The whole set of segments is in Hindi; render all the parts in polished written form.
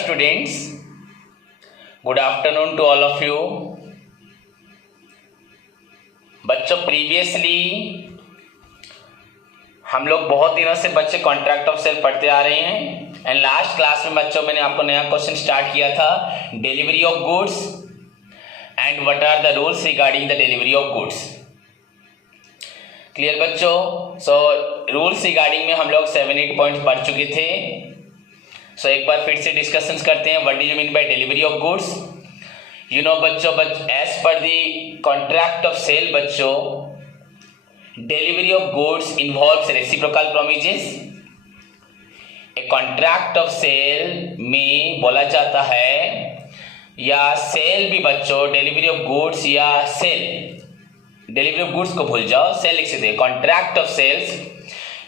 students, good afternoon to all of you. बच्चों प्रीवियसली हम लोग बहुत दिनों से बच्चे कॉन्ट्रैक्ट ऑफ सेल पढ़ते आ रहे हैं एंड लास्ट क्लास में बच्चों मैंने आपको नया क्वेश्चन स्टार्ट किया था delivery of goods and what are the rules regarding the delivery of goods. Clear बच्चों? सो रूल्स रिगार्डिंग में हम लोग 7-8 पॉइंट्स पढ़ चुके थे। सो एक बार फिर से डिस्कशंस करते हैं। What do you mean by delivery of goods? You know बच्चों, as per the contract of sale बच्चों, delivery of goods involves reciprocal promises. A contract of sale में बोला जाता है या सेल भी बच्चों, डिलीवरी ऑफ गुड्स या सेल, डिलीवरी ऑफ गुड्स को भूल जाओ, सेल लिख सकते हैं। Contract of sales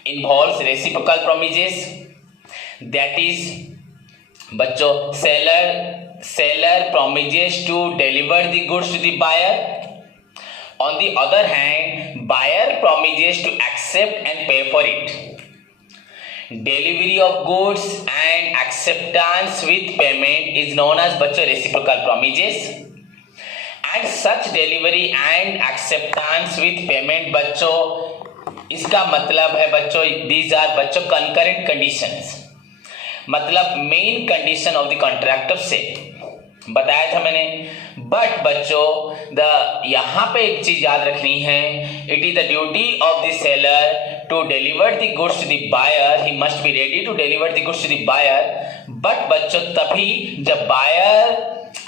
involves reciprocal promises, that is बच्चों seller promises to deliver the goods to the buyer. On the other hand, buyer promises to accept and pay for it. Delivery of goods and acceptance with payment is known as बच्चों reciprocal promises. And such delivery and acceptance with payment बच्चों, इसका मतलब है बच्चों, these are बच्चों concurrent conditions, मतलब main condition of the contract of sale बताया था मैंने। बट बच्चों यहाँ पे एक चीज याद रखनी है, it is the duty of the seller to deliver the goods to the buyer, he must be ready to deliver the goods to the buyer. But बच्चों तभी जब बायर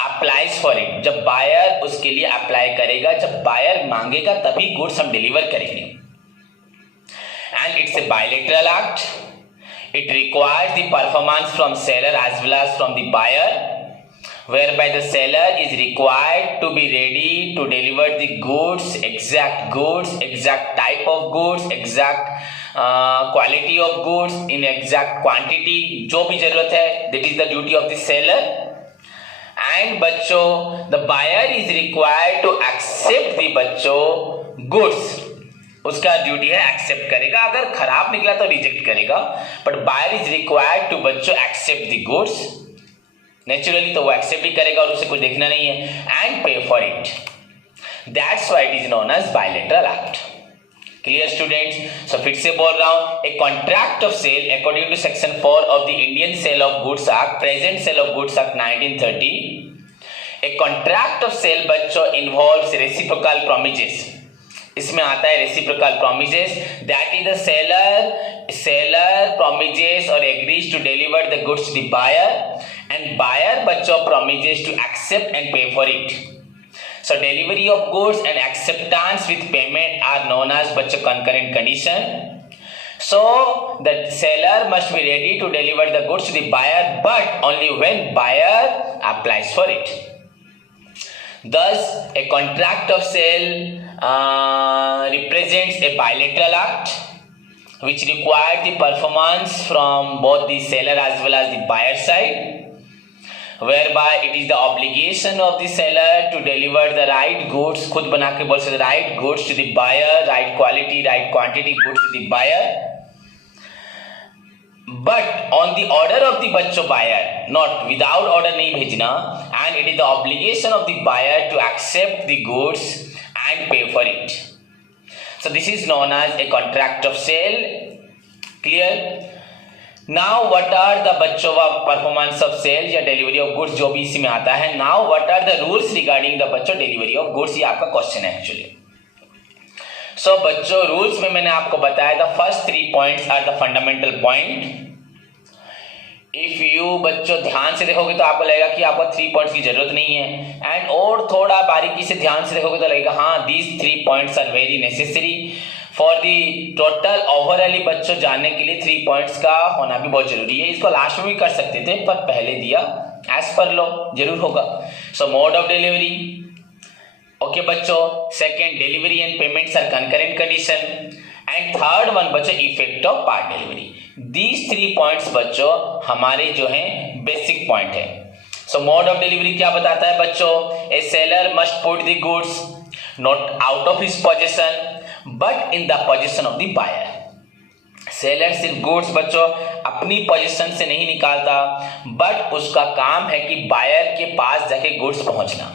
अप्लाइज फॉर इट, जब बायर उसके लिए अप्लाई करेगा, जब बायर मांगेगा तभी गुड्स हम डिलीवर करेंगे। And it's a bilateral act. It requires the performance from seller as well as from the buyer, whereby the seller is required to be ready to deliver the goods, exact type of goods, exact quality of goods in exact quantity, जो भी जरूरत है, that is the duty of the seller. And बच्चों the buyer is required to accept the बच्चों goods, उसका ड्यूटी है एक्सेप्ट करेगा, अगर खराब निकला तो रिजेक्ट करेगा, but buyer is required to बच्चों एक्सेप्ट द गुड्स। नेचुरली तो वो एक्सेप्ट ही करेगा और उसे कुछ देखना नहीं है, and pay for it. That's why it is known as bilateral act. Clear students? So फिर से बोल रहा हूं, a contract of sale according to section 4 of the Indian sale of goods act, present sale of goods act 1930, a contract of sale बच्चों इन्वॉल्व्स रेसिप्रोकल प्रॉमिसेस। इसमें आता है reciprocal promises, that is the seller promises और agrees to deliver the goods to the buyer and buyer बच्चों promises to accept and pay for it. So delivery of goods and acceptance with payment are known as बच्चों concurrent condition. So the seller must be ready to deliver the goods to the buyer, but only when buyer applies for it. Thus, a contract of sale represents a bilateral act which requires the performance from both the seller as well as the buyer side, whereby it is the obligation of the seller to deliver the right goods, खुद बना के बोल सकते, right goods to the buyer, right quality, right quantity goods to the buyer, but on the order of the बच्चों buyer, not without order नहीं भेजना, and it is the obligation of the buyer to accept the goods and pay for it. So this is known as a contract of sale. Clear? Now what are the बच्चों performance of sale या delivery of goods, जो भी इसमें आता है. Now what are the rules regarding the बच्चों delivery of goods, ये आपका क्वेश्चन है एक्चुअली. सो बच्चों रूल्स में मैंने आपको बताया था first 3 points are the fundamental point. If you बच्चों ध्यान से देखोगे तो आपको लगेगा कि आपको 3 पॉइंट्स की जरूरत नहीं है, एंड और थोड़ा बारीकी से ध्यान से देखोगे तो लगेगा हाँ these 3 points are very necessary for the total overall बच्चों जानने के लिए 3 पॉइंट्स का होना भी बहुत जरूरी है. इसको लास्ट में भी कर सकते थे पर पहले दिया, एज पर लो जरूर होगा. So mode of delivery, okay बच्चों. Second, delivery and payments are concurrent condition, and third one बच्चों effect of part delivery. These 3 points बच्चों हमारे जो हैं बेसिक पॉइंट है. सो मोड ऑफ डिलीवरी क्या बताता है बच्चों? A seller must put the goods not out of his position but in the position of the buyer. Seller सिर्फ गुड्स बच्चों अपनी पोजीशन से नहीं निकालता, बट उसका काम है कि बायर के पास जाके गुड्स पहुंचना।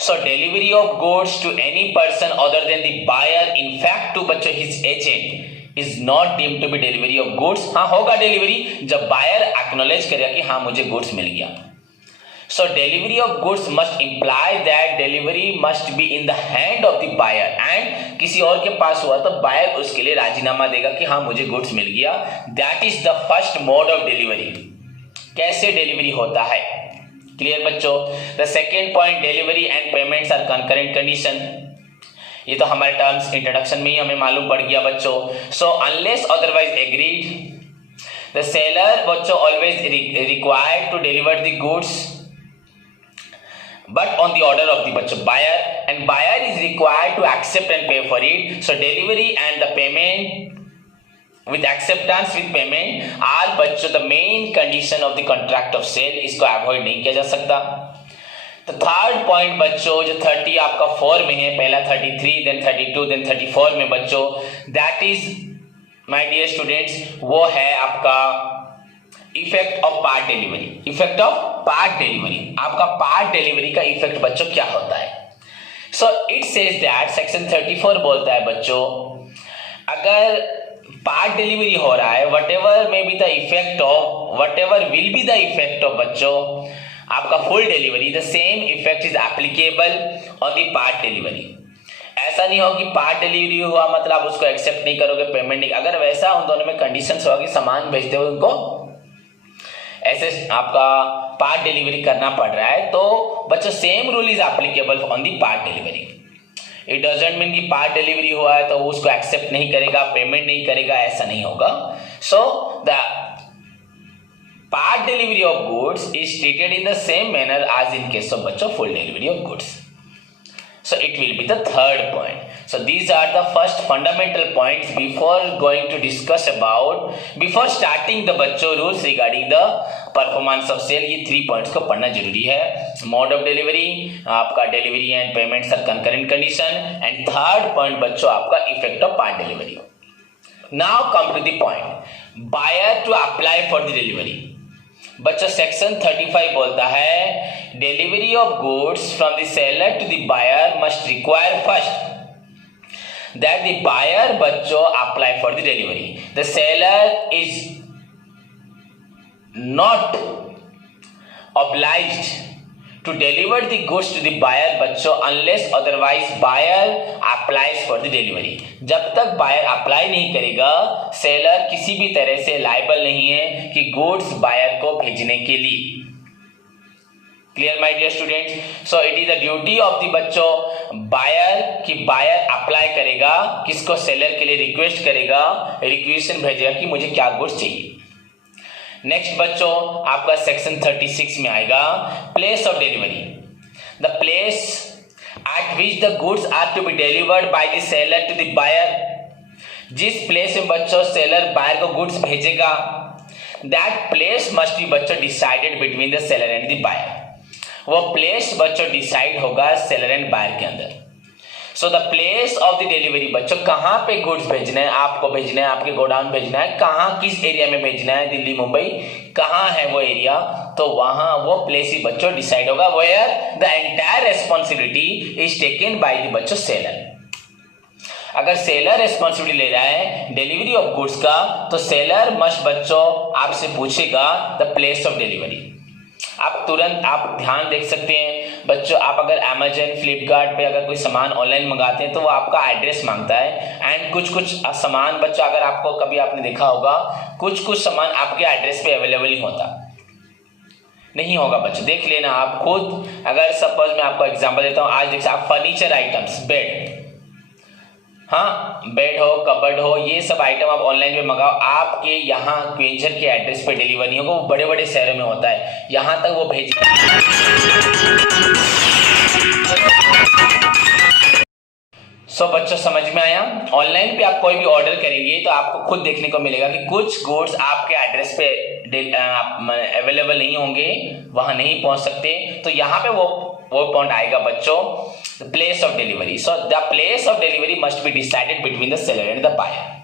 So delivery of goods to any person other than the buyer, in fact to बच्चों his agent, is not deemed to be delivery of goods. हाँ होगा डिलीवरी जब बायर एक्नॉलेज करेगा कि हाँ मुझे गुड्स मिल गया। So delivery of goods must imply that delivery must be in the hand of the buyer, and किसी और के पास हुआ तो बायर उसके लिए राजीनामा देगा कि हाँ मुझे गुड्स मिल गया। That is the first mode of delivery। कैसे डिलीवरी होता है, क्लियर बच्चों। The second point, delivery and payments are concurrent condition। ये तो हमारे टर्म्स इंट्रोडक्शन में ही हमें मालूम पड़ गया बच्चों। So unless otherwise agreed, the seller बच्चों always required to deliver the goods but on the order of the bachcho buyer, and buyer is required to accept and pay for it. So delivery and the payment with acceptance with payment are बच्चों the main condition of the contract of sale। इसको अवॉइड नहीं किया जा सकता। तो थर्ड पॉइंट बच्चों जो 30 आपका 4 में है, पहला 33 देन 32 देन 34 में बच्चों, that is my dear students वो है आपका effect of part delivery. Effect of part delivery, आपका पार्ट डिलीवरी का इफेक्ट बच्चों क्या होता है। So it says that section 34 बोलता है बच्चों अगर पार्ट डिलीवरी हो रहा है, what ever may be the effect of what ever will be the effect of बच्चों आपका full delivery, the same effect is applicable on the part delivery. ऐसा नहीं हो कि पार्ट डिलीवरी हुआ मतलब आप उसको एक्सेप्ट नहीं करोगे, पेमेंट नहीं, अगर वैसा उन दोनों में कंडीशंस होगा कि सामान भेजते हुए उनको ऐसे आपका पार्ट डिलीवरी करना पड़ रहा है, तो बच्चों same rule is applicable on the part delivery. It doesn't mean कि पार्ट डिलीवरी हुआ है तो उसको एक्सेप्ट नहीं करेगा, पेमेंट नहीं करेगा, ऐसा नहीं होगा। So the part delivery of goods is treated in the same manner as in case of बच्चों full delivery of goods. So it will be the third point। So these are the first fundamental points before going to discuss about, before starting the बच्चों rules regarding the performance of sale। ये 3 points को पढ़ना जरूरी है। Mode of delivery, आपका delivery and payments are concurrent condition, and third point बच्चों आपका effect of part delivery। Now come to the point, buyer to apply for the delivery। बच्चों सेक्शन 35 बोलता है delivery of goods from the seller to the buyer must require first that the buyer बच्चों apply for the delivery. The seller is not obliged to deliver the goods to the buyer बच्चों unless otherwise buyer applies for the delivery। जब तक बायर अप्लाई नहीं करेगा सेलर किसी भी तरह से लायबल नहीं है कि गुड्स बायर को भेजने के लिए। Clear my dear students. So it is the duty of the बच्चों बायर कि बायर अप्लाई करेगा किसको, सेलर के लिए रिक्वेस्ट करेगा, रिक्वेशन भेजेगा कि मुझे क्या गुड्स चाहिए। नेक्स्ट बच्चों आपका सेक्शन 36 में आएगा place of delivery. The place at which the goods are to be delivered by the seller to the buyer. जिस प्लेस में बच्चों सेलर बायर को गुड्स भेजेगा दैट प्लेस मस्ट बी बच्चों decided between the seller and the buyer. वो प्लेस बच्चों डिसाइड होगा सेलर एंड बायर के अंदर। So the place of the delivery बच्चों कहाँ पे गुड्स भेजना है, आपको भेजना है, आपके गोडाउन भेजना है, कहाँ किस एरिया में भेजना है, दिल्ली मुंबई कहाँ है वो एरिया, तो वहां वो प्लेस ही बच्चों डिसाइड होगा where the entire responsibility is taken by the बच्चों सेलर। अगर सेलर रेस्पॉन्सिबिलिटी ले रहा है डिलीवरी ऑफ गुड्स का तो सेलर मस्ट बच्चों आपसे पूछेगा द प्लेस ऑफ डिलीवरी। आप तुरंत आप ध्यान देख सकते हैं बच्चों, आप अगर अमेजन फ्लिपकार्ट पे अगर कोई सामान ऑनलाइन मंगाते हैं तो वो आपका एड्रेस मांगता है। एंड कुछ कुछ सामान बच्चों अगर आपको कभी आपने देखा होगा कुछ कुछ सामान आपके एड्रेस पे अवेलेबल ही होता नहीं होगा बच्चों, देख लेना आप खुद। अगर सपोज मैं आपको एग्जांपल देता हूँ, आज देखिए आप फर्नीचर आइटम्स, बेड, हाँ बेड हो, कबर्ड हो, ये सब आइटम आप ऑनलाइन में मंगाओ, आपके यहाँ क्वेंचर के एड्रेस पे डिलीवर नहीं होगा, वो बड़े बड़े शहरों में होता है, यहाँ तक वो भेज। सो बच्चों समझ में आया। ऑनलाइन पे आप कोई भी ऑर्डर करेंगे तो आपको खुद देखने को मिलेगा कि कुछ गुड्स आपके एड्रेस पे अवेलेबल नहीं होंगे, वहां नहीं पहुंच सकते, तो यहाँ पे वो पॉइंट आएगा बच्चों the place of delivery. So the place of delivery must be decided between the seller and the buyer.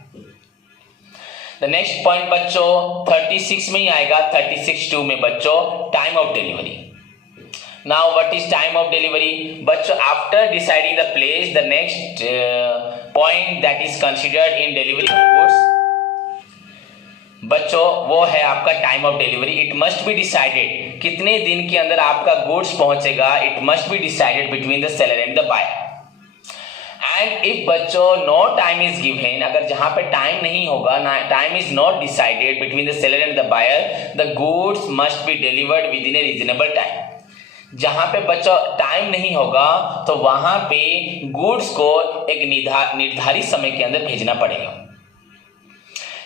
The next point बच्चों 36 में ही आएगा, 36(2) में बच्चों time of delivery. Now what is time of delivery बच्चों? After deciding the place, the next point that is considered in delivery of goods बच्चों वो है आपका time of delivery. It must be decided, कितने दिन के अंदर आपका गुड्स पहुंचेगा। It must be decided between the seller and the buyer. And if बच्चों नो टाइम इज गिवन, अगर जहां पे टाइम नहीं होगा, time is not decided between the seller and the buyer, the goods must be delivered within a reasonable time. जहां पे बच्चों टाइम नहीं होगा तो वहां पे गुड्स को एक निर्धारित समय के अंदर भेजना पड़ेगा।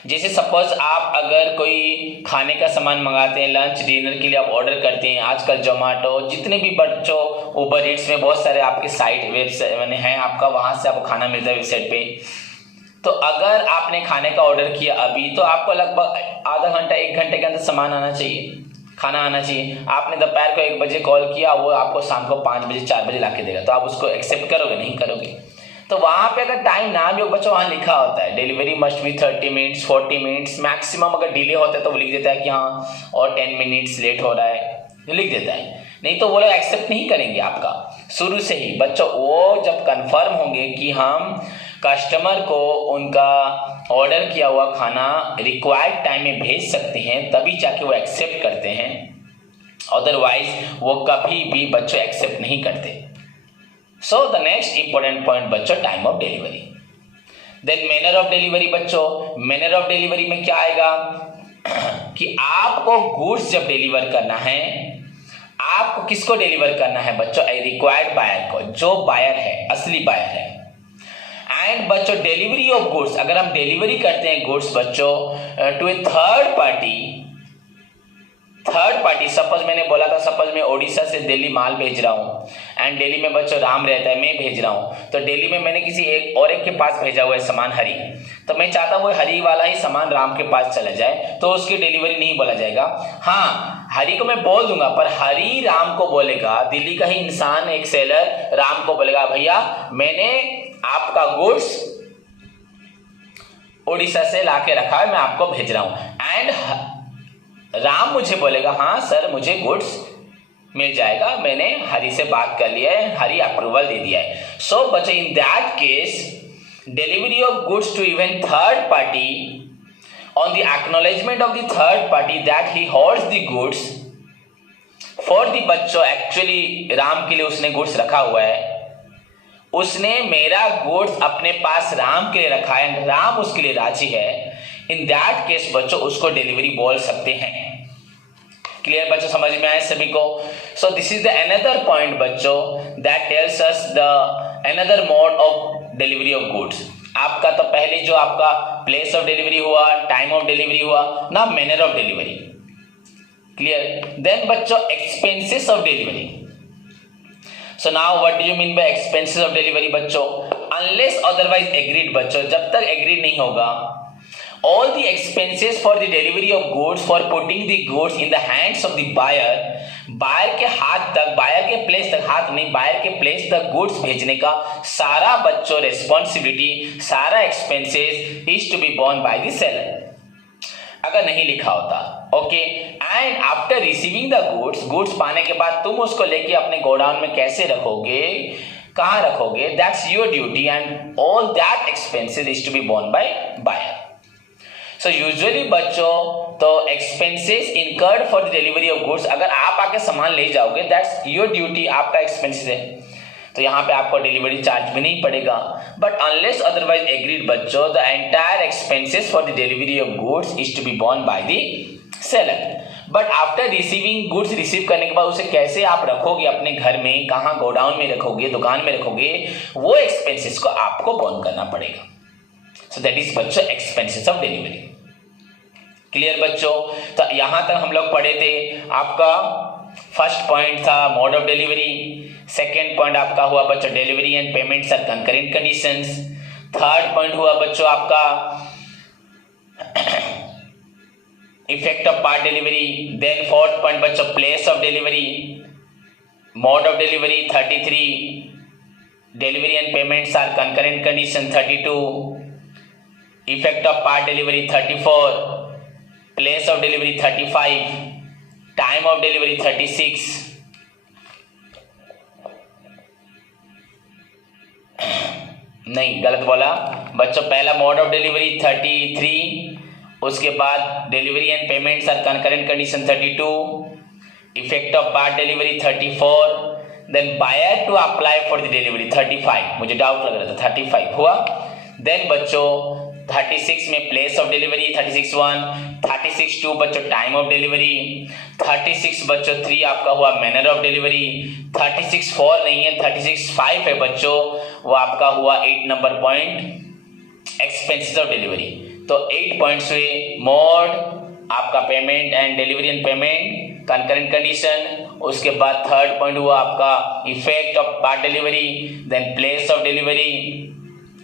जैसे सपोज आप अगर कोई खाने का सामान मंगाते हैं, लंच डिनर के लिए आप ऑर्डर करते हैं, आजकल जोमेटो जितने भी बच्चों उबर ईट्स में बहुत सारे आपके साइट वेबसाइट मैंने हैं आपका, वहां से आपको खाना मिलता है वेबसाइट पे। तो अगर आपने खाने का ऑर्डर किया अभी, तो आपको लगभग आधा घंटा 1 घंटे के अंदर सामान आना चाहिए, खाना आना चाहिए। आपने दोपहर को 1 बजे कॉल किया, वो आपको शाम को 5 बजे 4 बजे ला के देगा, तो आप उसको एक्सेप्ट करोगे? नहीं करोगे। तो वहां पे अगर टाइम ना भी हो बच्चों, वहां लिखा होता है delivery must B 30 minutes 40 minutes maximum. अगर डिले होता है तो वो लिख देता है कि हाँ और 10 मिनट्स लेट हो रहा है, लिख देता है। नहीं तो वो लोग एक्सेप्ट नहीं करेंगे आपका शुरू से ही बच्चों। वो जब कंफर्म होंगे कि हम कस्टमर को उनका ऑर्डर किया हुआ खाना रिक्वायर्ड टाइम में भेज सकते हैं, तभी जाके वो एक्सेप्ट करते हैं। अदरवाइज वो कभी भी बच्चों एक्सेप्ट नहीं करते। So the next important point बच्चों time of delivery. Then manner of delivery बच्चों, मैनर ऑफ डिलीवरी में क्या आएगा कि आपको गुड्स जब डिलीवर करना है, आपको किसको डिलीवर करना है बच्चों? रिक्वायर्ड बायर को, जो बायर है, असली बायर है। एंड बच्चों डिलीवरी ऑफ गुड्स, अगर हम डिलीवरी करते हैं गुड्स बच्चों to a third party, suppose मैंने बोला था, सपोज मैं ओडिशा से दिल्ली माल भेज रहा हूँ एंड दिल्ली में बच्चों राम रहता है, मैं भेज रहा हूँ। तो दिल्ली में मैंने किसी एक के पास भेजा हुआ है सामान हरी, तो मैं चाहता हूँ वो हरी वाला ही सामान राम के पास चला जाए, तो उसकी डिलीवरी नहीं बोला जाएगा। हाँ हरी को मैं बोल दूंगा, पर हरी राम को बोलेगा, दिल्ली का ही इंसान एक सेलर राम को बोलेगा भैया मैंने आपका गुड्स ओडिशा से ला के रखा है, मैं आपको भेज रहा हूँ। एंड राम मुझे बोलेगा हाँ सर मुझे गुड्स मिल जाएगा, मैंने हरी से बात कर लिया है, हरी अप्रूवल दे दिया है। सो बच्चों in that case delivery of goods to even third party on the acknowledgement of the third party that he holds the goods for the बच्चों, एक्चुअली राम के लिए उसने गुड्स रखा हुआ है, उसने मेरा गुड्स अपने पास राम के लिए रखा है, राम उसके लिए राजी है। इन दैट केस बच्चों उसको डिलीवरी बोल सकते हैं। क्लियर बच्चों, समझ में आए सभी को? So this is the another point बच्चों that tells us the another mode of delivery of goods. आपका तो पहले जो आपका प्लेस ऑफ डिलीवरी हुआ, टाइम ऑफ डिलीवरी हुआ, ना manner of delivery. Clear? Then बच्चों expenses of delivery. So now what do you mean by expenses of delivery बच्चों? अनलेस अदरवाइज एग्रीड बच्चों, जब तक एग्रीड नहीं होगा, all the expenses for the delivery of goods, for putting the goods in the hands of the buyer, buyer के हाथ तक, बायर के प्लेस तक, हाथ नहीं बायर के प्लेस तक गुड्स भेजने का सारा बच्चों रिस्पॉन्सिबिलिटी, सारा expenses is to be borne by the seller, अगर नहीं लिखा होता। Okay, and after receiving the goods पाने के बाद तुम उसको लेके अपने गोडाउन में कैसे रखोगे, कहाँ रखोगे, that's your duty and all that expenses is to be borne by buyer. So usually बच्चों तो expenses incurred for the delivery of goods, अगर आप आके सामान ले जाओगे दैट्स योर ड्यूटी, आपका एक्सपेंसेस है, तो यहाँ पे आपको डिलीवरी चार्ज भी नहीं पड़ेगा। बट अनलेस अदरवाइज एग्रीड बच्चों the entire expenses for the delivery of goods is to be borne by the seller. But after receiving goods, receive करने के बाद उसे कैसे आप रखोगे अपने घर में, कहाँ गोडाउन में रखोगे, दुकान में रखोगे, वो एक्सपेंसेस को आपको बोर्न करना पड़ेगा। सो दैट इज बच्चों एक्सपेंसेस ऑफ डिलीवरी। क्लियर बच्चों? तो यहां तक हम लोग पढ़े थे। आपका फर्स्ट पॉइंट था mode of delivery, second point आपका हुआ बच्चों delivery and payments are concurrent conditions, third point हुआ बच्चों आपका effect of part delivery, then fourth point बच्चों place of delivery, mode of delivery 33, delivery and payments are concurrent condition 32, effect of part delivery 34, place of delivery 35, time of delivery 36, नहीं गलत बोला बच्चों, पहला मोड ऑफ डिलीवरी 33, उसके बाद delivery and payments are concurrent condition 32, effect of part delivery 34, then buyer to apply for the delivery 35, मुझे डाउट लग रहा था 35 हुआ। देन बच्चों 36 में प्लेस ऑफ डिलीवरी 36(1), 36(2) बच्चों टाइम ऑफ डिलीवरी, 36 बच्चों 3 आपका हुआ मैनर ऑफ डिलीवरी, 36(4) नहीं है 36(5) है बच्चों, वो आपका हुआ 8 number point expenses of delivery. तो 8 पॉइंट्स हुए, मोड आपका payment and delivery and payment concurrent condition, उसके बाद थर्ड पॉइंट हुआ आपका effect of part delivery, then place of delivery,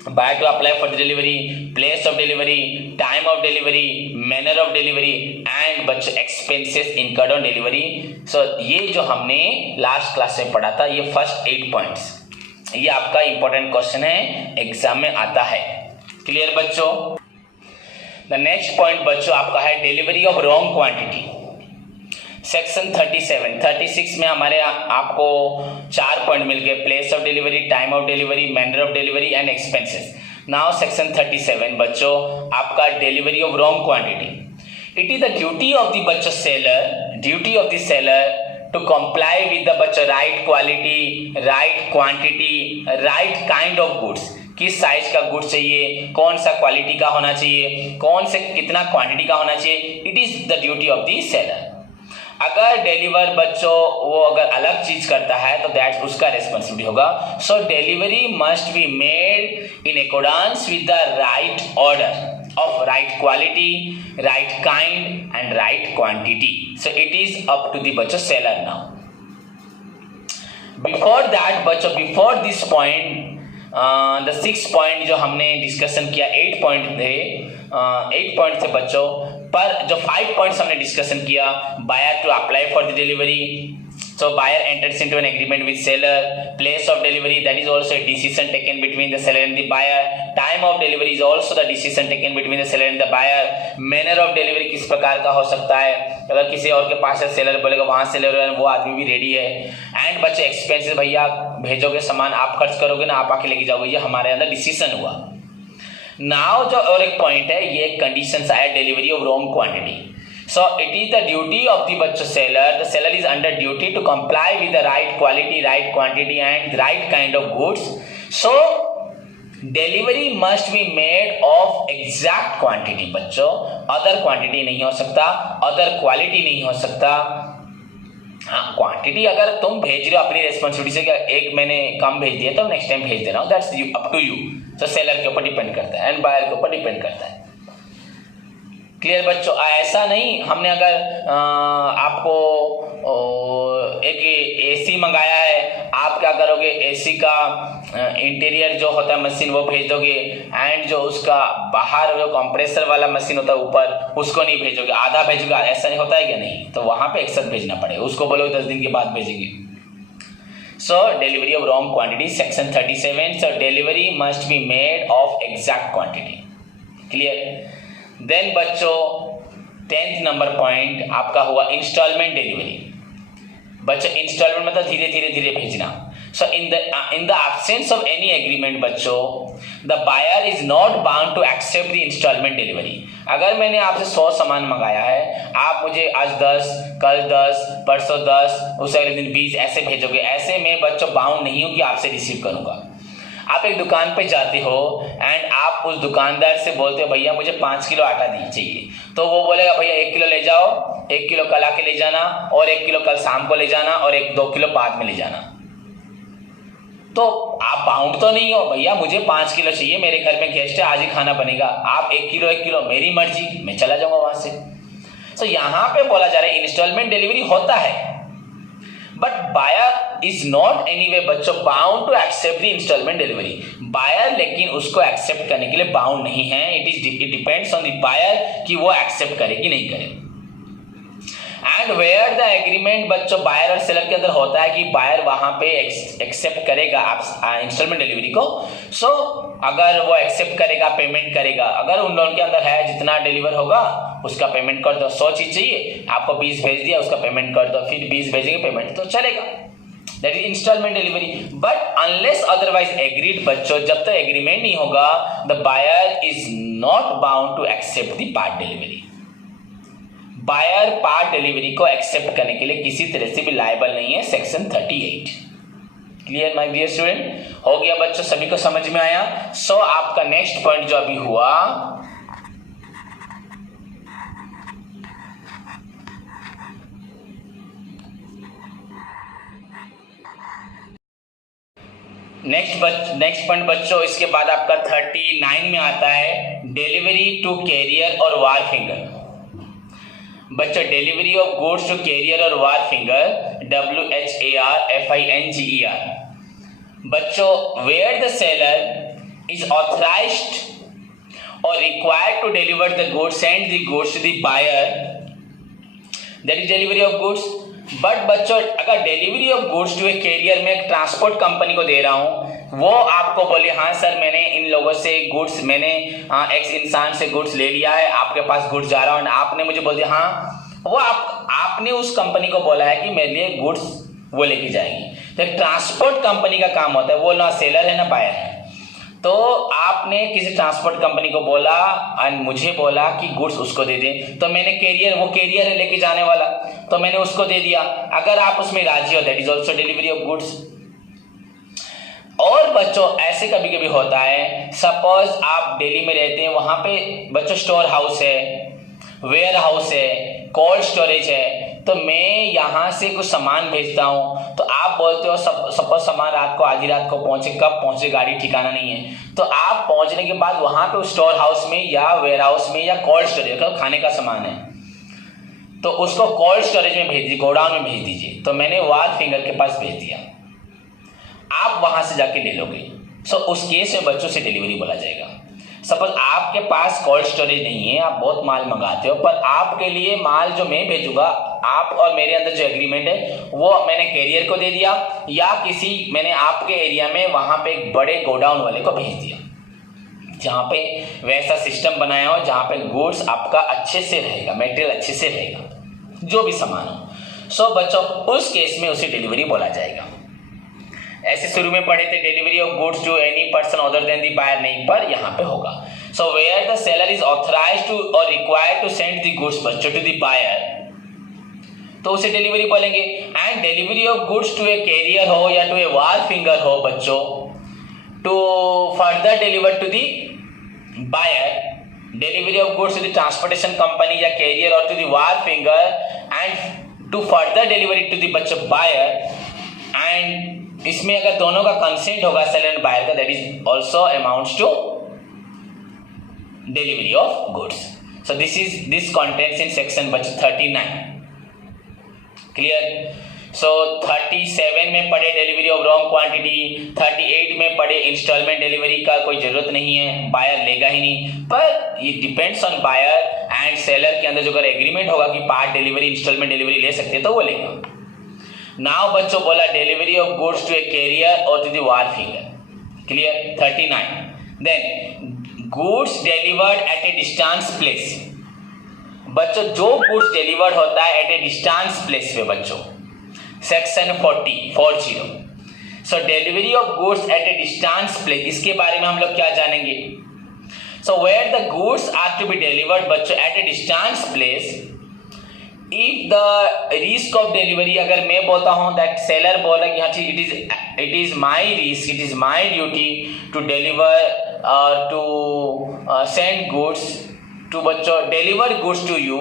by to apply for delivery, place of delivery, time of delivery, manner of delivery and बच्चों expenses incurred on delivery. So ये जो हमने लास्ट क्लास में पढ़ा था, ये फर्स्ट 8 पॉइंट्स, ये आपका इंपॉर्टेंट क्वेश्चन है, एग्जाम में आता है। क्लियर बच्चों? द नेक्स्ट पॉइंट बच्चों आपका है delivery of wrong quantity. Section 36 में हमारे आपको 4 पॉइंट मिल गए, place of delivery, time of delivery, manner of delivery and expenses. Now section 37 बच्चों आपका delivery of wrong quantity. It is the duty of the बच्चों seller to comply with the बच्चों right quality, right quantity, right kind of goods. किस साइज का गुड्स चाहिए, कौन सा क्वालिटी का होना चाहिए, कौन से कितना क्वांटिटी का होना चाहिए, it is the duty of the seller. अगर डिलीवर बच्चों वो अगर अलग चीज करता है तो दैट उसका रेस्पॉन्सिबिलिटी होगा। So delivery must be made in accordance with the right order of right quality, right kind and right quantity. So it is up to the बच्चों सेलर नाउ। बिफोर दैट बच्चों, before this point the 6 point जो हमने डिस्कशन किया, 8 पॉइंट थे, 8 पॉइंट थे बच्चों, पर जो 5 पॉइंट्स हमने डिस्कशन किया, buyer to apply for the delivery, so buyer enters into an agreement with seller, place of delivery that is also a decision taken between the seller and the buyer, time of delivery is also the decision taken between the seller and the buyer, manner of delivery किस प्रकार का हो सकता है, अगर किसी और के पास से सेलर बोलेगा वहां से ले रहे हैं, वो आदमी भी रेडी है। एंड बच्चे एक्सपेंसेस, भैया भेजोगे सामान, आप खर्च करोगे ना, आप आके लेके जाओगे, ये हमारे अंदर डिसीजन हुआ। नाउ जो और एक पॉइंट है, ये कंडीशंस आया delivery of wrong quantity. So it is the duty of the बच्चों seller. The seller is under duty to comply with the right quality, right quantity and right kind of goods. So delivery must be made of exact quantity बच्चों, other quantity नहीं हो सकता, other quality नहीं हो सकता। हाँ, क्वांटिटी अगर तुम भेज रहे हो अपनी रेस्पॉन्सिबिलिटी से, एक मैंने कम भेज दिया तो नेक्स्ट टाइम भेज देना, दैट्स अप टू यू। तो सेलर के ऊपर डिपेंड करता है एंड बायर के ऊपर डिपेंड करता है। क्लियर बच्चों? ऐसा नहीं हमने अगर आपको एक एसी मंगाया है, आप क्या करोगे, एसी का इंटीरियर जो होता है मशीन वो भेज दोगे, एंड जो उसका बाहर जो कंप्रेसर वाला मशीन होता है ऊपर, उसको नहीं भेजोगे, आधा भेजोगे, ऐसा नहीं होता है क्या? नहीं, तो वहां पे एक साथ भेजना पड़ेगा, उसको बोलोगे 10 दिन के बाद भेजेंगे। So delivery of wrong quantity, section 37. So delivery must be made of exact quantity. Clear? Then बच्चों 10th नंबर पॉइंट आपका हुआ इंस्टॉलमेंट डिलीवरी। बच्चों इंस्टॉलमेंट मतलब धीरे धीरे भेजना। So in the absence of any agreement बच्चों, the buyer is not bound to accept the installment delivery. अगर मैंने आपसे 100 सामान मंगाया है, आप मुझे आज 10, कल 10, परसों 10, उस अगले दिन 20 ऐसे भेजोगे, ऐसे में बच्चों बाउंड नहीं हूँ कि आपसे रिसीव करूंगा। आप एक दुकान पे जाते हो एंड आप उस दुकानदार से बोलते हो भैया मुझे 5 किलो आटा चाहिए, तो वो बोलेगा भैया 1 किलो ले जाओ, 1 किलो कल आके ले जाना, और 1 किलो कल शाम को ले जाना, और 1-2 किलो बाद में ले जाना। तो आप बाउंड तो नहीं हो, भैया मुझे 5 किलो चाहिए, मेरे घर में गेस्ट है, आज ही खाना बनेगा, आप 1 किलो मेरी मर्जी, मैं चला जाऊंगा वहां से। तो यहाँ पे बोला जा रहा है इंस्टॉलमेंट डिलीवरी होता है, but buyer is not anyway बच्चों bound to accept the installment delivery. Buyer लेकिन उसको एक्सेप्ट करने के लिए बाउंड नहीं है, it depends on the buyer कि वो एक्सेप्ट करे कि नहीं करे। एंड वेयर द एग्रीमेंट बच्चों बायर और सेलर के अंदर होता है कि बायर वहां पे एक्सेप्ट करेगा आप इंस्टॉलमेंट डिलीवरी को। सो अगर वो एक्सेप्ट करेगा, पेमेंट करेगा, अगर उन लोगों के अंदर है जितना डिलीवर होगा उसका पेमेंट कर दो। 100 चीज चाहिए, आपको 20 भेज दिया, उसका पेमेंट कर दो, फिर 20 भेजेंगे पेमेंट, तो चलेगा। That is instalment delivery. But unless otherwise agreed बच्चों, जब तक एग्रीमेंट नहीं होगा the buyer is not bound to accept the part delivery. Buyer part delivery को एक्सेप्ट करने के लिए किसी तरह से भी लायबल नहीं है, section 38। Clear my dear student? हो गया बच्चों, सभी को समझ में आया? सो आपका नेक्स्ट पॉइंट जो अभी हुआ, नेक्स्ट पॉइंट बच्चों, इसके बाद आपका 39 में आता है डिलीवरी टू कैरियर और वार फिंगर। बच्चों delivery of goods to carrier और वार फिंगर, WHARFINGER। बच्चों where the seller is authorized और required to deliver the goods, send the goods to the buyer, that is delivery of goods. But बच्चों अगर delivery of goods to a carrier में एक ट्रांसपोर्ट कंपनी को दे रहा हूं, वो आपको बोले हाँ सर मैंने इन लोगों से गुड्स, मैंने एक्स इंसान से गुड्स ले लिया है, आपके पास गुड्स जा रहा हूं, आपने मुझे बोल दिया हाँ, वो आपने उस कंपनी को बोला है कि मेरे लिए गुड्स वो लेके जाएगी। तो ट्रांसपोर्ट कंपनी का काम होता है, वो ना सेलर है ना बायर है। तो आपने किसी ट्रांसपोर्ट कंपनी को बोला एंड मुझे बोला कि गुड्स उसको दे दे, तो मैंने कैरियर, वो कैरियर है लेके जाने वाला, तो मैंने उसको दे दिया। अगर आप उसमें राजी हो, that is also delivery of goods. और बच्चों ऐसे कभी कभी होता है, सपोज आप दिल्ली में रहते हैं, वहां पे बच्चों स्टोर हाउस है, वेयर हाउस है, कोल्ड स्टोरेज है, तो मैं यहाँ से कुछ सामान भेजता हूँ, तो आप बोलते हो सपोज सामान रात को, आधी रात को पहुंचे, कब पहुंचे गाड़ी ठिकाना नहीं है, तो आप पहुंचने के बाद वहां पे स्टोर हाउस में या वेयर हाउस में या कोल्ड स्टोरेज, खाने का सामान है, तो उसको कोल्ड स्टोरेज में भेज दीजिए, गोडाउन में भेज दीजिए। तो मैंने वार फिंगर के पास भेज दिया, आप वहां से जाके ले लोगे। सो उस केस में बच्चों से डिलीवरी बोला जाएगा। सपोज आपके पास कोल्ड स्टोरेज नहीं है, आप बहुत माल मंगाते हो, पर आपके लिए माल जो मैं भेजूंगा, आप और मेरे अंदर जो एग्रीमेंट है वो मैंने कैरियर को दे दिया, या किसी मैंने आपके एरिया में वहां पे एक बड़े गोडाउन वाले को भेज दिया, जहां पे वैसा सिस्टम बनाया हो जहां पे गुड्स आपका अच्छे से रहेगा, मटेरियल अच्छे से रहेगा, जो भी सामान हो। सो बच्चों उस केस में उसे डिलीवरी बोला जाएगा। ऐसे शुरू में पढ़े थे delivery of goods to any person other than the buyer, नहीं, पर यहाँ पे होगा। So where the seller is authorized to और required to send the goods बच्चों टू द बायर, तो उसे डिलीवरी बोलेंगे। And delivery of goods to a carrier हो या टू ए वार फिंगर हो बच्चों, to further deliver to the buyer, delivery of goods to the transportation company या कैरियर और to the wharfinger, and to further delivery to the बच्चों बायर। एंड इसमें अगर दोनों का कंसेंट होगा सेलर एंड बायर का, that is also amounts to delivery of goods. So this contents in section बच्चों 39। क्लियर? सो 37 में पढ़े डिलीवरी ऑफ रॉन्ग क्वांटिटी, 38 में पढ़े इंस्टॉलमेंट डिलीवरी का कोई जरूरत नहीं है, बायर लेगा ही नहीं, पर ये depends on buyer and seller के अंदर जो अगर एग्रीमेंट होगा कि पार्ट डिलीवरी, इंस्टॉलमेंट डिलीवरी ले सकते हैं तो वो लेगा। नाउ बच्चों बोला delivery of goods to a carrier और to the wharfinger. Clear? 39। Then goods delivered at a distance place. बच्चों जो गुड्स डिलीवर्ड होता है एट ए डिस्टेंस प्लेस पे बच्चों, section 40। So delivery of goods at a distance place, इसके बारे में हम लोग क्या जानेंगे? So where the goods are to be delivered बच्चों at a distance place, if the risk of delivery, अगर मैं बोलता हूं दैट सेलर बोला कि हाँ ठीक it is my risk, it is my duty to deliver और टू सेंड गुड्स टू बच्चों, deliver goods to you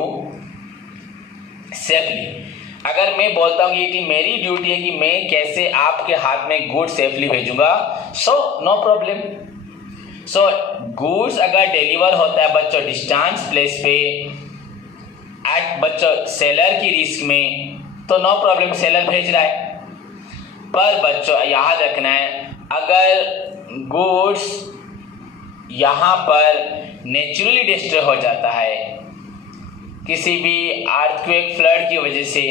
safely. अगर मैं बोलता हूं कि मेरी ड्यूटी है कि मैं कैसे आपके हाथ में गुड्स सेफली भेजूंगा, so no problem. So goods अगर डिलीवर होता है बच्चों डिस्टेंस प्लेस पे एट बच्चों सेलर की रिस्क में, तो नो प्रॉब्लम, सेलर भेज रहा है। पर बच्चों याद रखना है, अगर गुड्स यहां पर नेचुरली डिस्ट्रॉय हो जाता है किसी भी अर्थक्वेक फ्लड की वजह से,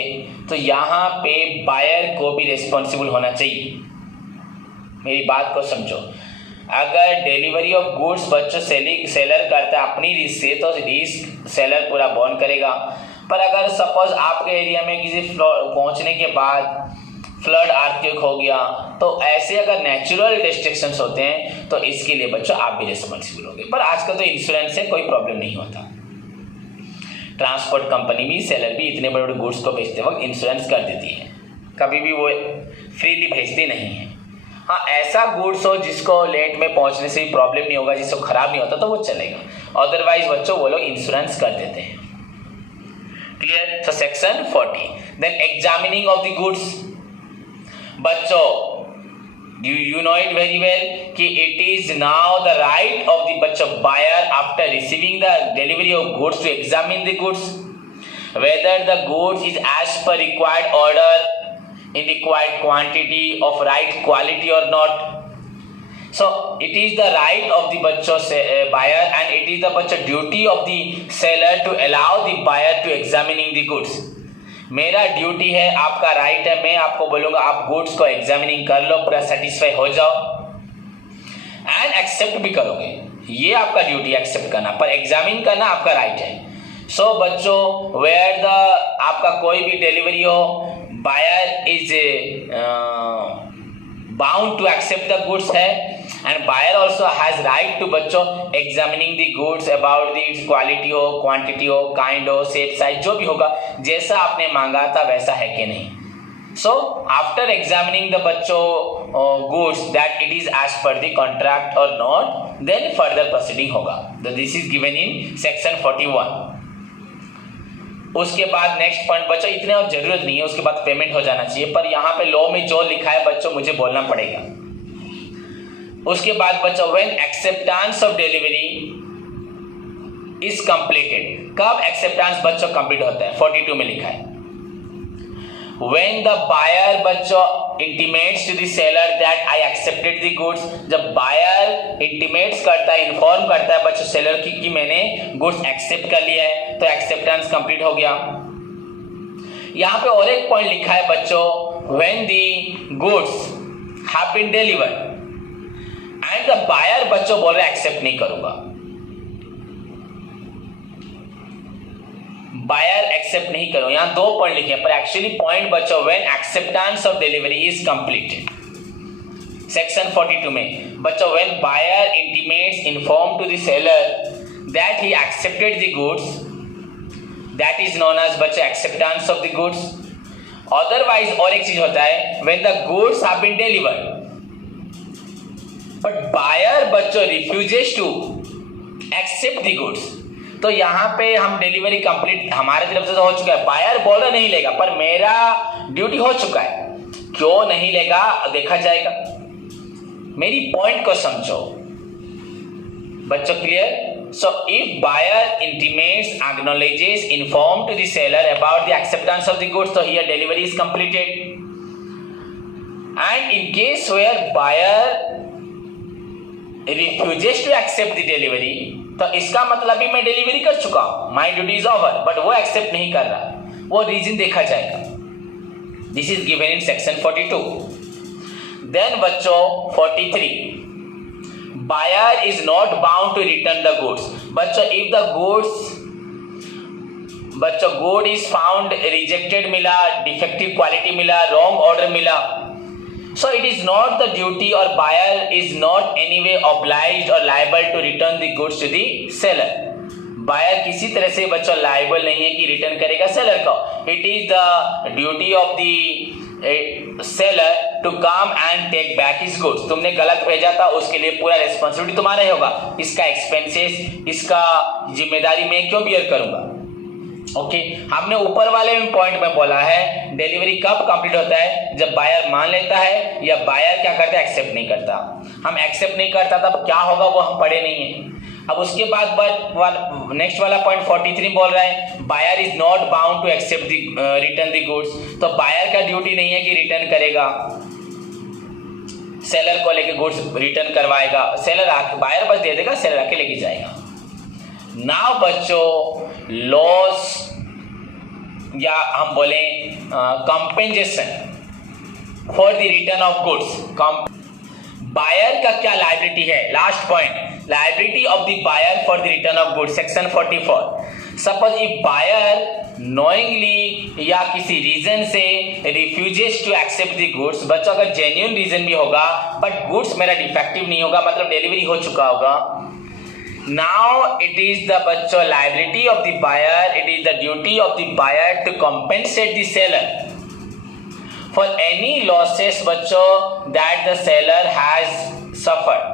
तो यहाँ पे बायर को भी रिस्पॉन्सिबल होना चाहिए। मेरी बात को समझो, अगर डिलीवरी ऑफ गुड्स बच्चों सेलर करता है अपनी रिस्क से, तो रिस्क सेलर पूरा बॉर्न करेगा। पर अगर सपोज आपके एरिया में किसी पहुंचने के बाद फ्लड अर्थक्वेक हो गया, तो ऐसे अगर नेचुरल डिस्ट्रक्शंस होते हैं तो इसके लिए बच्चों आप भी रिस्पॉन्सिबल होंगे। पर आजकल तो इंश्योरेंस से कोई प्रॉब्लम नहीं होता। ट्रांसपोर्ट कंपनी भी, सेलर भी इतने बड़े बड़े गुड्स को भेजते वक्त इंश्योरेंस कर देती है, कभी भी वो फ्रीली भेजती नहीं है। हाँ, ऐसा गुड्स हो जिसको लेट में पहुंचने से भी प्रॉब्लम नहीं होगा, जिसको खराब नहीं होता, तो वो चलेगा। अदरवाइज बच्चों वो लोग इंश्योरेंस कर देते हैं। क्लियर? तो section 40। Then examining of the goods. बच्चों you know it very well कि it is now the right of the बच्चों buyer after receiving the delivery of goods to examine the goods whether the goods is as per required order in the required quantity of right quality or not. So it is the right of the बच्चों buyer and it is the बच्चों duty of the seller to allow the buyer to examining the goods. मेरा ड्यूटी है, आपका राइट है, मैं आपको बोलूंगा आप गुड्स को एग्जामिनिंग कर लो, पूरा सेटिस्फाई हो जाओ एंड एक्सेप्ट भी करोगे। ये आपका ड्यूटी एक्सेप्ट करना, पर एग्जामिन करना आपका राइट है। सो बच्चों वेयर द आपका कोई भी डिलीवरी हो, buyer is bound to accept the goods है and buyer also has right to बच्चों examining the goods about the quality हो, क्वांटिटी हो, काइंड हो, शेप, साइज, जो भी होगा, जैसा आपने मांगा था वैसा है कि नहीं। सो आफ्टर एग्जामिनिंग द बच्चों goods that it is as per the contract और नॉट, देन फर्दर प्रोसीडिंग होगा। This is given in section 41। उसके बाद नेक्स्ट पॉइंट बच्चों, इतने और जरूरत नहीं है, उसके बाद पेमेंट हो जाना चाहिए, पर यहाँ पे लॉ में जो लिखा है बच्चों मुझे बोलना पड़ेगा। उसके बाद बच्चों when acceptance of delivery is completed, कब एक्सेप्टेंस बच्चों कंप्लीट होता है? 42 में लिखा है व्हेन द बायर बच्चों intimates to the seller that I accepted the goods. जब बायर इंटीमेट्स करता है, इन्फॉर्म करता है बच्चों सेलर की कि मैंने गुड्स एक्सेप्ट कर लिया है, तो एक्सेप्टेंस कंप्लीट हो गया। यहाँ पे और एक पॉइंट लिखा है बच्चों when the goods have been delivered and the buyer बच्चों बोल रहे एक्सेप्ट नहीं करूंगा, बायर एक्सेप्ट नहीं करो। यहां 2 पॉइंट लिखे पर एक्चुअली पॉइंट बच्चों when acceptance of delivery is completed. Section 42 में बच्चों when buyer intimates inform to the seller that he accepted the goods, that is known as बच्चों acceptance of the goods. Otherwise और एक चीज होता है when the goods have been delivered but buyer बच्चों refuses to accept the goods, तो यहां पे हम डिलीवरी कंप्लीट हमारे तरफ से तो हो चुका है, बायर बोल रहा नहीं लेगा, पर मेरा ड्यूटी हो चुका है, क्यों नहीं लेगा देखा जाएगा। मेरी पॉइंट को समझो बच्चों, clear? So if buyer intimates, acknowledges, inform to the seller about the acceptance of the goods, तो here delivery is completed. And in case where buyer refuses to accept the delivery, तो इसका मतलब भी मैं डिलीवरी कर चुका हूं, my duty is over, but वो एक्सेप्ट नहीं कर रहा, वो रीजन देखा जाएगा। This is given in section 42। Then बच्चों 43, buyer is not bound to return the goods. बच्चों इफ द गुड्स बच्चों गुड इज फाउंड रिजेक्टेड मिला, डिफेक्टिव क्वालिटी मिला, रॉन्ग ऑर्डर मिला, so it is not the duty or buyer is not anyway obliged or liable to return the goods to the seller. Buyer किसी तरह से बच्चों लाइबल नहीं है कि रिटर्न करेगा सेलर को। It is the duty of the seller to come and take back his goods. तुमने गलत भेजा था, उसके लिए पूरा रिस्पॉन्सिबिलिटी तुम्हारा ही होगा, इसका एक्सपेंसेस, इसका जिम्मेदारी मैं क्यों बियर करूंगा। ओके, हमने ऊपर वाले पॉइंट में बोला है डिलीवरी कब कंप्लीट होता है, जब बायर मान लेता है या बायर क्या करता है, एक्सेप्ट नहीं करता। हम एक्सेप्ट नहीं करता तब क्या होगा वो हम पढ़े नहीं है। अब उसके बाद नेक्स्ट वाला पॉइंट 43 बोल रहा है buyer is not bound to accept return the goods, तो बायर का ड्यूटी नहीं है कि रिटर्न करेगा, सेलर को लेके गुड्स रिटर्न करवाएगा, सेलर बायर बस दे देगा, सेलर आके लेके जाएगा। नाउ बच्चों लॉस या हम बोले compensation for the return of goods. Buyer का क्या लायबिलिटी है? Last point, liability of the buyer for the return of goods, section 44। Suppose if buyer knowingly या किसी रीजन से refuses to accept the goods, बच्चों अगर जेन्युइन रीजन भी होगा बट गुड्स मेरा डिफेक्टिव नहीं होगा, मतलब डिलीवरी हो चुका होगा, now it is the बच्चों liability of the buyer, it is the duty of the buyer to compensate the seller for any losses बच्चों that the seller has suffered।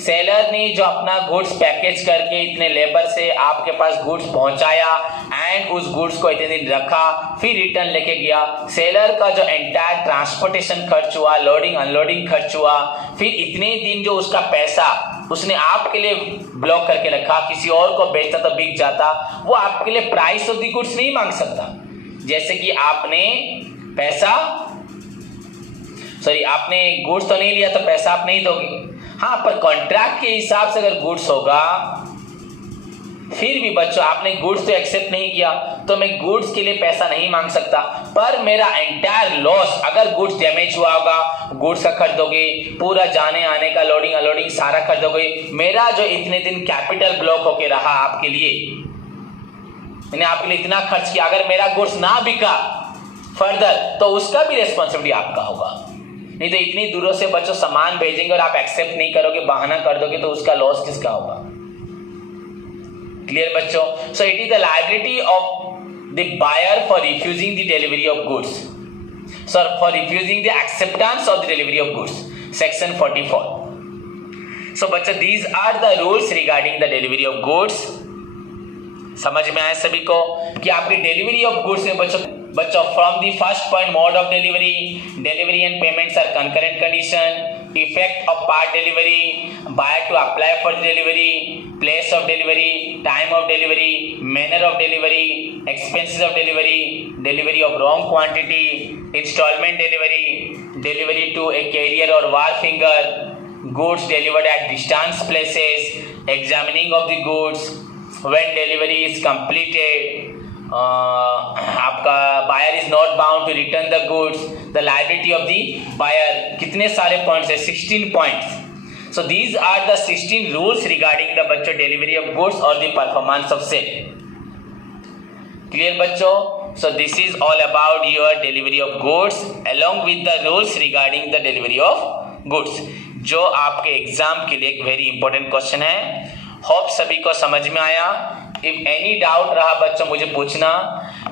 Seller ने जो अपना गुड्स पैकेज करके इतने लेबर से आपके पास गुड्स पहुंचाया एंड उस गुड्स को इतने दिन रखा, फिर रिटर्न लेके गया, सेलर का जो एंटायर ट्रांसपोर्टेशन खर्च हुआ, लोडिंग अनलोडिंग खर्च हुआ, फिर इतने दिन जो उसका पैसा उसने आपके लिए ब्लॉक करके रखा, किसी और को बेचता तो बिक जाता, वो आपके लिए प्राइस ऑफ द गुड्स नहीं मांग सकता। जैसे कि आपने गुड्स तो नहीं लिया तो पैसा आप नहीं दोगे, हाँ, पर कॉन्ट्रैक्ट के हिसाब से अगर गुड्स होगा, फिर भी बच्चों आपने गुड्स तो एक्सेप्ट नहीं किया तो मैं गुड्स के लिए पैसा नहीं मांग सकता, पर मेरा एंटायर लॉस, अगर गुड्स डैमेज हुआ होगा, गुड्स का खर्च दोगे, पूरा जाने आने का लोडिंग अनलोडिंग सारा खर्च दोगे, मेरा जो इतने दिन कैपिटल ब्लॉक होके रहा आपके लिए, मैंने आपके लिए इतना खर्च किया, अगर मेरा गुड्स ना बिका फर्दर तो उसका भी रिस्पॉन्सिबिलिटी आपका होगा। नहीं तो इतनी दूरों से बच्चों सामान भेजेंगे और आप एक्सेप्ट नहीं करोगे, बहाना कर दोगे, तो उसका लॉस किसका होगा? क्लियर बच्चों? So it is the liability of the buyer for refusing the delivery of goods, sir for refusing the acceptance of the delivery of goods, section 44। So बच्चों these are the rules regarding the delivery of goods. समझ में आया सभी को कि आपकी डिलीवरी ऑफ गुड्स में बच्चों from the first point, mode of delivery and payments are concurrent condition, effect of part delivery, buyer to apply for delivery, place of delivery, time of delivery, manner of delivery, expenses of delivery, delivery of wrong quantity, installment delivery to a carrier और wharfinger, goods delivered at distance places, examining of the goods, when delivery is completed, आपका buyer is not bound to return the goods, the liability of the buyer, कितने सारे पॉइंट्स है? 16 points. So these are the 16 rules regarding the बच्चों delivery of goods or the performance of sale. Clear बच्चों? So this is all about your delivery of goods along with the rules regarding the delivery of goods, जो आपके एग्जाम के लिए एक वेरी इंपॉर्टेंट क्वेश्चन है। होप सभी को समझ में आया। इफ एनी डाउट रहा बच्चों मुझे पूछना।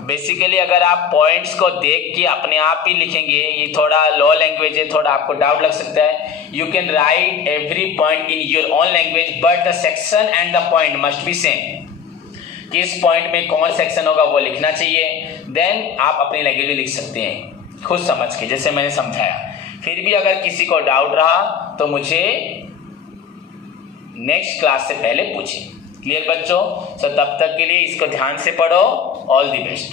बेसिकली अगर आप पॉइंट्स को देख के अपने आप ही लिखेंगे, ये थोड़ा लॉ लैंग्वेज है, थोड़ा आपको डाउट लग सकता है। You can write every point in your own language but the section and the point must be same. किस पॉइंट में कौन सेक्शन होगा वो लिखना चाहिए, देन आप अपनी लैंग्वेज में लिख सकते हैं खुद समझ के, जैसे मैंने समझाया। फिर भी अगर किसी को डाउट रहा तो मुझे नेक्स्ट क्लास से पहले पूछें। क्लियर बच्चों? तो तब तक के लिए इसको ध्यान से पढ़ो। All the best.